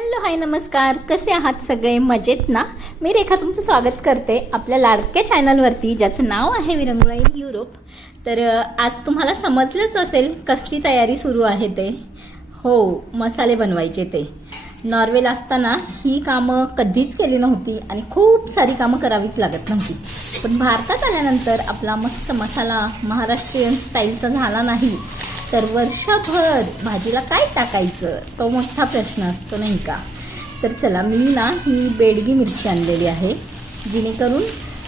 Hello hi नमस्कार, कसे आहात सगळे? मजेत ना? मी रेखा तुमचं स्वागत करते आपल्या लाडक्या चॅनलवरती, ज्याचं नाव आहे विरंगुळा इन युरोप. तर आज तुम्हाला समजलंच असेल कसली तयारी सुरू आहे ते. हो, मसाले बनवायचे ते. नॉर्वेला असताना ही कामं कधीच केली नव्हती आणि खूप सारी कामं करावीच लागत नव्हती. पण भारतात आल्यानंतर आपला मस्त मसाला महाराष्ट्रीयन स्टाईलचा झाला नाही तर वर्षभर भाजीला काय टाकायचं, तो मोठा प्रश्न असतो नाही का? तर चला, मी ना ही बेडगी मिरची आणलेली आहे, जेणेकरून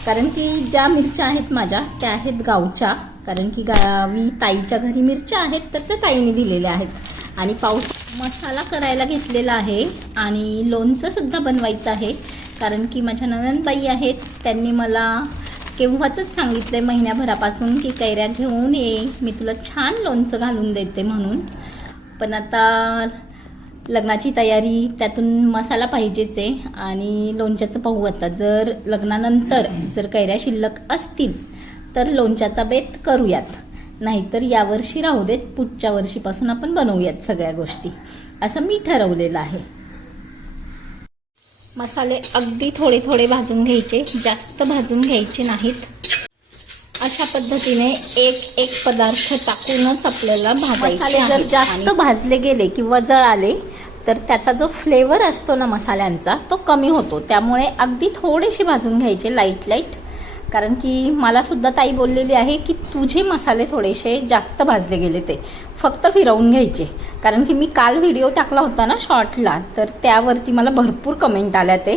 कारण की ज्या मिरच्या आहेत माझ्या त्या आहेत गावच्या, कारण की गावी ताईच्या घरी मिरच्या आहेत तर त्या ताईने दिलेल्या आहेत. आणि पाऊस मसाला करायला घेतलेला आहे आणि लोणचं सुद्धा बनवायचं आहे, कारण की माझ्या नणंदबाई आहेत, त्यांनी मला केव्हाच सांगितलंय महिन्याभरापासून की कैऱ्या घेऊन ये, मी तुला छान लोणचं घालून देते म्हणून. पण आता लग्नाची तयारी, त्यातून मसाला पाहिजेच आहे आणि लोणच्याचं पाहू आता. जर लग्नानंतर जर कैऱ्या शिल्लक असतील तर लोणच्याचा बेत करूयात, नाहीतर यावर्षी राहू देत, पुढच्या वर्षीपासून आपण बनवूयात सगळ्या गोष्टी, असं मी ठरवलेलं आहे. मसाले अगदी थोडे थोडे भाजून घ्यायचे, जास्त भाजून घ्यायचे नाहीत. अशा पद्धतीने एक एक पदार्थ टाकूनच आपल्याला भाजायचे. जर जास्त भाजले गेले किंवा जळाले तर त्याचा जो फ्लेवर असतो ना मसाल्यांचा, तो कमी होतो. त्यामुळे अगदी थोडेसे भाजून घ्यायचे, लाईट लाईट. कारण की मला सुद्धा ताई बोललेली आहे की तुझे मसाले थोडेसे जास्त भाजले गेले, ते फक्त फिरवून घ्यायचे. कारण की मी काल व्हिडिओ टाकला होता ना शॉर्टला, तर त्यावरती मला भरपूर कमेंट आल्या ते.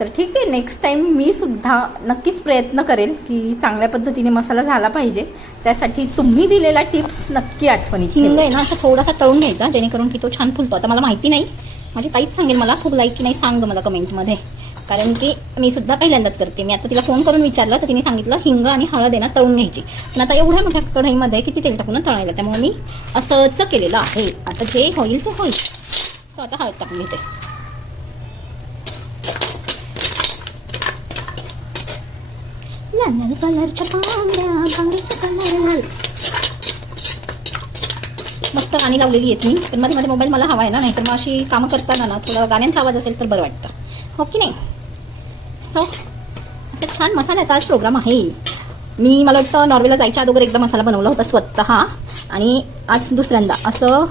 तर ठीक आहे, नेक्स्ट टाईम मी सुद्धा नक्कीच प्रयत्न करेल की चांगल्या पद्धतीने मसाला झाला पाहिजे. त्यासाठी तुम्ही दिलेला टिप्स नक्की आठवणी. हिंग आहे ना असं थोडासा तळून घ्यायचा, जेणेकरून की तो छान फुलतो. आता मला माहिती नाही, माझी ताईच सांगेल मला खूप लाईक की नाही, सांग मला कमेंटमध्ये, कारण की मी सुद्धा पहिल्यांदाच करते. मी आता तिला फोन करून विचारलं तर तिने सांगितलं हिंग आणि हळद आहे ना तळून घ्यायची. पण आता एवढ्या मोठ्या कढईमध्ये किती तेल टाकून तळायला, त्यामुळे मी असंच केलेलं आहे. आता जे होईल ते होईल. सो आता हळद टाकून घेते. मस्त गाणी लावलेली आहेत मी, पण मध्ये मध्ये मोबाईल मला हवा आहे ना, नाहीतर मग अशी कामं करताना ना थोडं गाण्यांचा आवाज असेल तर बरं वाटतं, हो की नाही? सो असं छान मसाल्याचा आज प्रोग्राम आहे. मी मला वाटतं नॉर्वेला जायच्या अगोदर एकदा मसाला बनवला होता स्वतः, आणि आज दुसऱ्यांदा. असं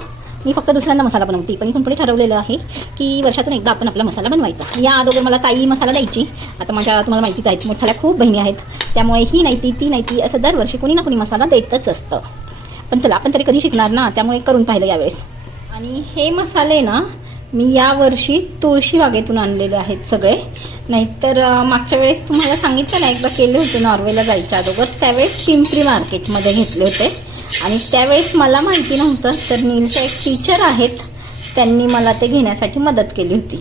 मी फक्त दुसऱ्यांदा मसाला बनवते, पण इथून पुढे ठरवलेलं आहे की वर्षातून एकदा आपण आपला मसाला बनवायचा. या अगोदर मला ताई मसाला द्यायची. आता माझ्या तुम्हाला माहितीच आहे, मोठ्याला खूप बहिणी आहेत, त्यामुळे ही नाही ती नाही ती असं दरवर्षी कोणी ना कोणी मसाला देतच असतं. पण चला, आपण तरी कधी शिकणार ना, त्यामुळे करून पाहिलं यावेळेस. आणि हे मसाले ना मी यावर्षी तुळशी बागेतून आणलेले आहेत सगळे. नाहीतर मागच्या वेळेस तुम्हाला सांगितलं ना, एकदा केले होते नॉर्वेला जायच्या अगोदर, त्यावेळेस पिंपरी मार्केटमध्ये घेतले होते. आणि त्यावेळेस मला माहिती नव्हतं, तर नीलचे एक टीचर आहेत, त्यांनी मला ते घेण्यासाठी मदत केली होती.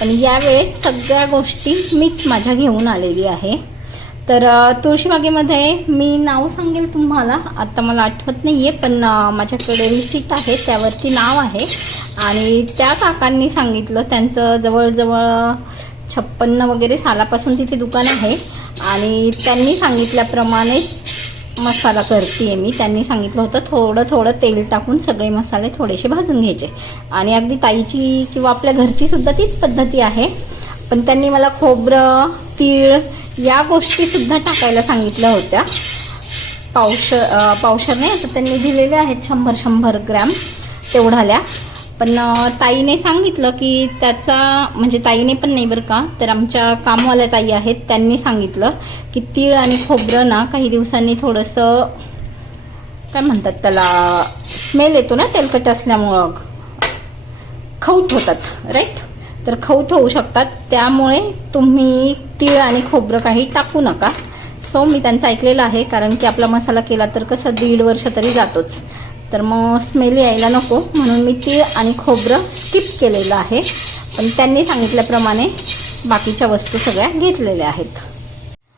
पण यावेळेस सगळ्या गोष्टी मीच माझ्या घेऊन आलेली आहे. तर तुळशीबागेमध्ये मी नाव सांगेल तुम्हाला, आता मला आठवत नाही आहे, पण माझ्याकडे रिसिप्ट आहे, त्यावरती नाव आहे. आणि त्या काकांनी सांगितलं, त्यांचं जवळजवळ 56 वगैरे सालापासून तिथे दुकान आहे, आणि त्यांनी सांगितल्याप्रमाणेच मसाला करते मी. त्यांनी सांगितलं होतं थोडं थोडं तेल टाकून सगळे मसाले थोडेसे भाजून घ्यायचे. आणि अगदी ताईची किंवा आपल्या घरची सुद्धा तीच पद्धती आहे. पण त्यांनी मला खोबरं, तीळ या गोष्टी सुद्धा टाकायला सांगितल्या होत्या. पावशर नाही, तर त्यांनी दिलेले आहेत 100-100 ग्रॅम तेवढाल्या. पण ताईने सांगितलं की त्याचा, म्हणजे ताईने पण नाही बरं का, तर आमच्या कामवाल्या ताई आहेत, त्यांनी सांगितलं की तीळ आणि खोबरं ना काही दिवसांनी थोडंसं काय म्हणतात त्याला, स्मेल येतो ना तेलकट असल्यामुळं, खौट होतात, राईट? तर खौट होऊ शकतात, त्यामुळे तुम्ही तीळ आणि खोबरं काही टाकू नका. सो मी त्यांचं ऐकलेलं आहे, कारण की आपला मसाला केला तर कसं 1.5 वर्ष तरी जातोच, तर मग स्मेल यायला नको, म्हणून मी तीळ आणि खोबरं स्किप केलेलं आहे. पण त्यांनी सांगितल्याप्रमाणे बाकीच्या वस्तू सगळ्या घेतलेल्या आहेत.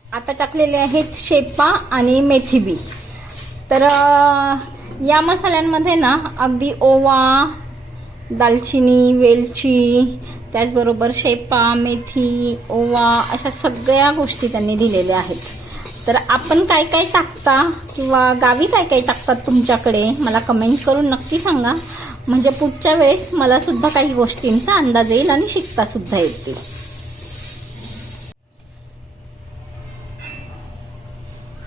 आता टाकलेले आहेत शेपा आणि मेथी बी. तर या मसाल्यांमध्ये ना अगदी ओवा, दालचिनी, वेलची, त्याचबरोबर शेपा, मेथी, ओवा अशा सगळ्या गोष्टी त्यांनी दिलेल्या आहेत. तर आपण काय काय टाकता किंवा गावी काय काय टाकतात तुमच्याकडे, मला कमेंट करून नक्की सांगा. म्हणजे पुढच्या वेळेस मला सुद्धा काही गोष्टींचा अंदाज येईल आणि शिकता सुद्धा येतील.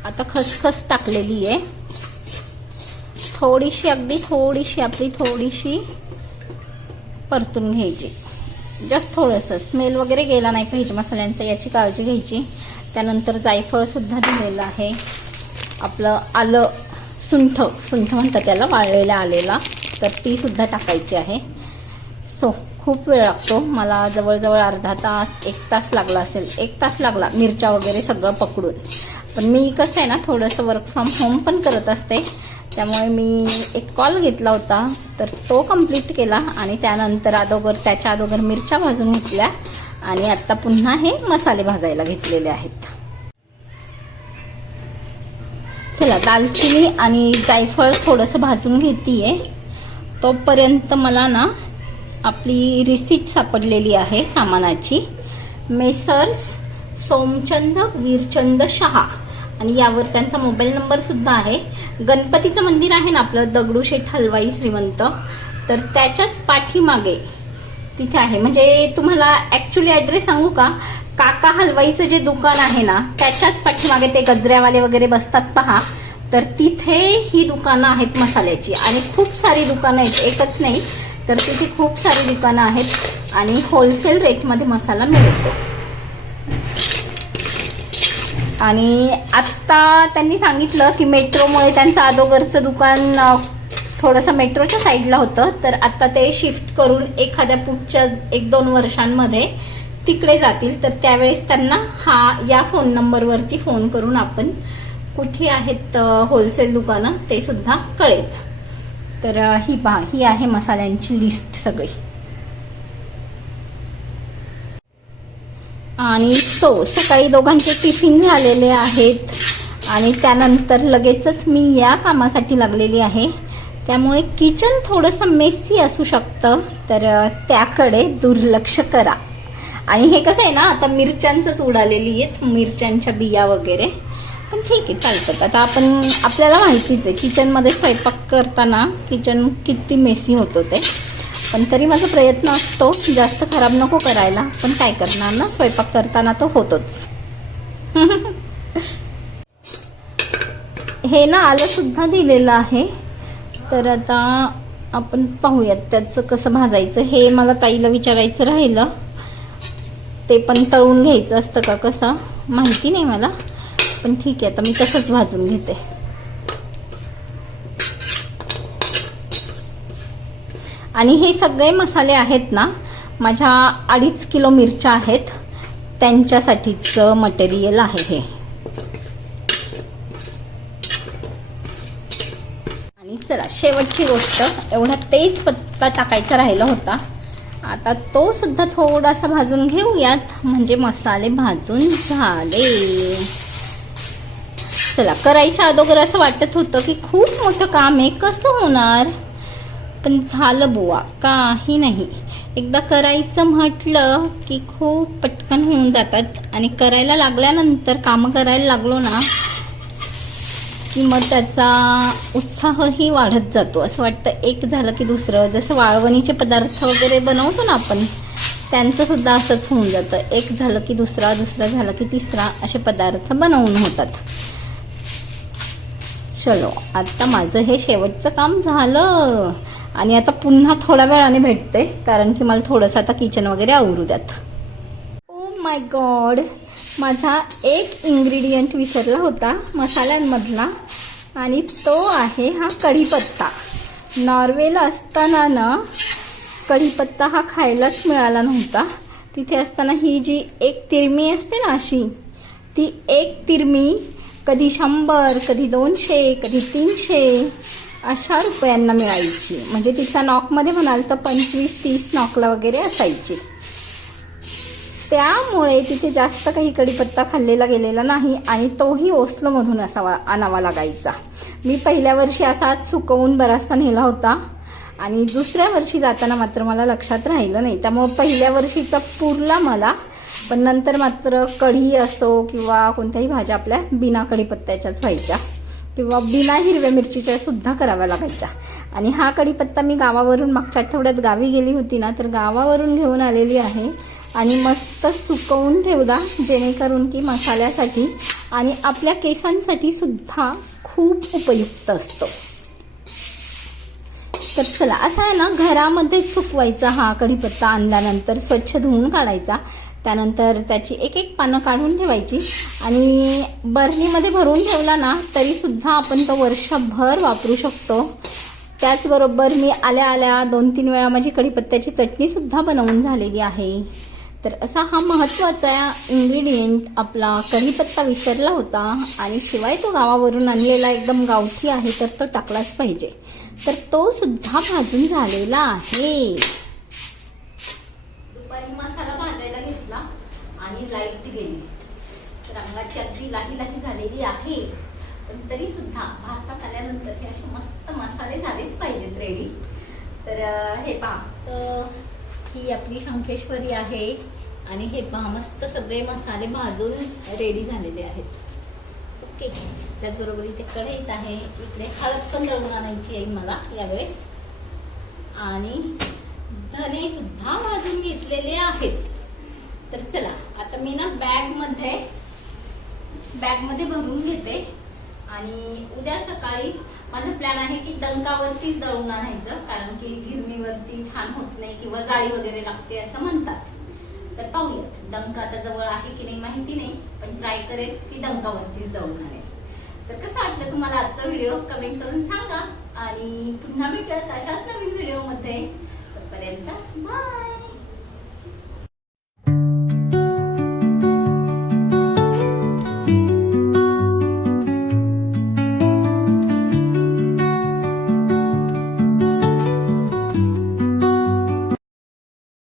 आता खसखस टाकलेली आहे, थोडीशी, अगदी थोडीशी, आपली थोडीशी परतून घ्यायची. जस्ट थोडंसं, स्मेल वगैरे गेला नाही पाहिजे मसाल्यांचा, याची काळजी घ्यायची. त्यानंतर जायफळ सुद्धा दिलेलं आहे. आपलं आलं, सुंठ म्हणतात त्याला, वाळलेल्या आलेला, तर ती सुद्धा टाकायची आहे. सो खूप वेळ लागतो मला, जवळजवळ अर्धा तास 1 तास लागला असेल. 1 तास लागला मिरच्या वगैरे सगळं पकडून. पण मी कसं आहे ना, थोडंसं वर्क फ्रॉम होम पण करत असते, त्यामुळे मी एक कॉल घेतला होता, तर तो कंप्लीट केला आणि त्यानंतर त्याच्या अगोदर मिरच्या भाजून घेतल्या आणि आत्ता पुन्हा हे मसाले भाजायला घेतलेले आहेत. चला, दालचिनी आणि जायफळ थोडंसं भाजून घेतीये. तोपर्यंत मला ना आपली रिसीट सापडलेली आहे सामानाची. मेसर्स सोमचंद वीरचंद शहा, आणि यावर त्यांचा मोबाईल नंबर सुद्धा आहे. गणपतीचं मंदिर आहे ना आपलं, दगडूशेठ हलवाई श्रीमंत, तर त्याच्याच पाठीमागे तिथे आहे. म्हणजे तुम्हाला ॲक्च्युली ॲड्रेस सांगू का, काका हलवाईचं जे दुकान आहे ना, त्याच्याच पाठीमागे ते गजऱ्यावाले वगैरे बसतात पहा, तर तिथे ही दुकानं आहेत मसाल्याची. आणि खूप सारी दुकानं आहेत, एकच नाही, तर तिथे खूप सारी दुकानं आहेत आणि होलसेल रेटमध्ये मसाला मिळतो. आणि आत्ता त्यांनी सांगितलं की मेट्रोमुळे त्यांचं अगोदरचं दुकान थोडंसं मेट्रोच्या साईडला होतं, तर आता ते शिफ्ट करून एखाद्या पुढच्या 1-2 वर्षांमध्ये तिकडे जातील. तर त्यावेळेस त्यांना या फोन नंबरवरती फोन करून आपण कुठे आहेत होलसेल दुकानं ते सुद्धा कळेल. तर ही आहे मसाल्यांची लिस्ट सगळी. आणि सकाळी दोघांचे टिफिन झालेले आहेत आणि त्यानंतर लगेचच मी या कामासाठी लागलेली आहे. त्यामुळे किचन थोडंसं मेसी असू शकतं, तर त्याकडे दुर्लक्ष करा. आणि हे कसं आहे ना, आता मिरच्यांचंच उडालेली आहेत, मिरच्यांच्या बिया वगैरे, पण ठीक आहे, चालतं. आता आपल्याला माहितीच आहे किचनमध्ये स्वयंपाक करताना किचन किती मेसी होतो ते, पण तरी माझा प्रयत्न असतो जास्त खराब नको करायला. पण काय करणार ना, स्वयंपाक करताना तो होतोच. हे ना आलं सुद्धा दिलेलं आहे, तर आता आपण पाहूयात त्याचं कसं भाजायचं. हे मला ताईला विचारायचं राहिलं, ते पण तळून घ्यायचं असतं का कसं माहिती नाही मला, पण ठीक आहे, आता मी तसंच भाजून घेते. आणि हे सगळे मसाले आहेत ना, माझ्या 2.5 किलो मिरच्या आहेत, त्यांच्यासाठीचं मटेरियल आहे हे. आणि चला, शेवटची गोष्ट, एवढा तेज पत्ता टाकायचा राहिला होता, आता तो सुद्धा थोडासा भाजून घेऊयात, म्हणजे मसाले भाजून झाले. चला, करायच्या अगोदर असं वाटत होतं की खूप मोठं काम आहे, कसं होणार, पण झालं बुवा, काही नाही. एकदा करायचं म्हटलं की खूप पटकन होऊन जातात. आणि करायला लागल्यानंतर, कामं करायला लागलो ना की मग त्याचा उत्साहही वाढत जातो. असं वाटतं एक झालं की दुसरं, जसं वाळवणीचे पदार्थ वगैरे बनवतो ना आपण, त्यांचं सुद्धा असंच होऊन जातं. एक झालं की दुसरा, दुसरा झाला की तिसरा, असे पदार्थ बनवून होतात. चलो, आता माझं हे शेवटचं काम झालं आणि आता पुन्हा थोड्या वेळाने भेटते, कारण की मला थोडंसं आता किचन वगैरे आवरू द्यात. ओ माय गॉड, माझा एक इन्ग्रेडियंट विसरला होता मसाल्यांमधला, आणि तो आहे हा कढीपत्ता. नॉर्वेला असताना ना कढीपत्ता हा खायलाच मिळाला नव्हता. तिथे असताना ही जी एक तिरमी असते ना अशी, ती एक तिरमी कधी 100, कधी 200, कधी 300 अशा रुपयांना मिळायची. म्हणजे तिथल्या नॉकमध्ये म्हणाल तर 25-30 नॉकला वगैरे असायची. त्यामुळे तिथे जास्त काही कढीपत्ता खाल्लेला गेलेला नाही आणि तोही ओस्लोमधून आणावा लागायचा. मी पहिल्या वर्षी असाच सुकवून बराचसा नेला होता आणि दुसऱ्या वर्षी जाताना मात्र मला लक्षात राहिलं नाही. त्यामुळे पहिल्या वर्षीचा पुरला मला, पण नंतर मात्र कढी असो किंवा कोणत्याही भाज्या आपल्या बिना कढीपत्त्याच्याच व्हायच्या. किंवा बिना हिरव्या मिरचीच्या सुद्धा कराव्या लागायच्या. आणि हा कढीपत्ता मी गावावरून मागच्या आठवड्यात गावी गेली होती ना, तर गावावरून घेऊन आलेली आहे आणि मस्त सुकवून ठेवला, जेणेकरून की मसाल्यासाठी आणि आपल्या केसांसाठी सुद्धा खूप उपयुक्त असतो. तर चला, असा आहे ना, घरामध्येच सुकवायचा हा कढीपत्ता. आणल्यानंतर स्वच्छ धुवून काढायचा, त्यानंतर त्याची एक एक पानं काढून ठेवायची आणि बरणीमध्ये भरून ठेवला ना तरी सुद्धा आपण तो वर्षभर वापरू शकतो. त्याचबरोबर मी आल्या आल्या 2-3 वेळा माझी कढीपत्त्याची चटणी सुद्धा बनवून झालेली आहे. तर असा हा महत्त्वाचा इन्ग्रेडियंट आपला कढीपत्ता विसरला होता आणि शिवाय तो गावावरून आणलेला एकदम गावठी आहे, तर तो टाकलाच पाहिजे. तर तो सुद्धा भाजून झालेला आहे. दुपारी मसाला भाजायला घेतला आणि लाईट गेली, रंगाची अगदी लाही लाही झालेली आहे. पण तरी सुद्धा भातात आल्यानंतर हे असे मस्त मसाले झालेच पाहिजेत रेडी. तर हे पहा, ही आपली शंखेश्वरी आहे आणि हे पहा मस्त सगळे मसाले भाजून रेडी झालेले आहेत. ओके, त्याचबरोबर इथे कढईत आहे, इकडे हळद पण दळून आणायची आहे मला यावेळेस आणि धने सुद्धा भाजून घेतलेले आहेत. तर चला, आता मी ना बॅगमध्ये भरून घेते आणि उद्या सकाळी माझा प्लॅन आहे की डंकावरतीच दळून आणायचं, कारण की गिरणीवरती छान होत नाही किंवा जाळी वगैरे लागते असं म्हणतात. तर पाहूयात, डंका आता जवळ आहे की नाही माहिती नाही, पण ट्राय करेल की डंकावरतीच दळून आणेल. तर कसं वाटलं तुम्हाला आजचा व्हिडिओ कमेंट करून सांगा आणि पुन्हा भेटूयात अशाच नवीन व्हिडिओमध्ये. तोपर्यंत बाय.